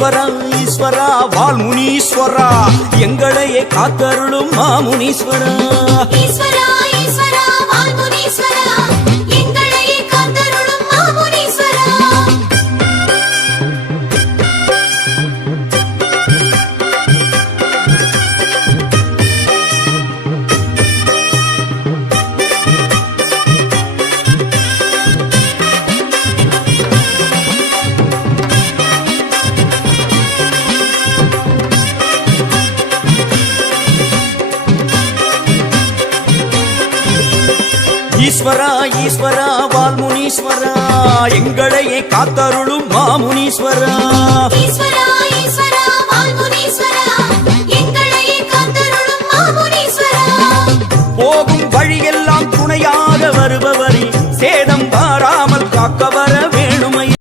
ஈஸ்வரா ஈஸ்வரா வால்முனீஸ்வரா எங்களையே காத்தருளும் மாமுனீஸ்வரா. ஈஸ்வரா ஈஸ்வரா வால்முனீஸ்வரா எங்களையே காத்தருளும் மாமுனீஸ்வரா. ஈஸ்வரா ஈஸ்வரா வால்முனீஸ்வரா எங்களையே காத்தருளும் மாமுனீஸ்வரா. ஈஸ்வரா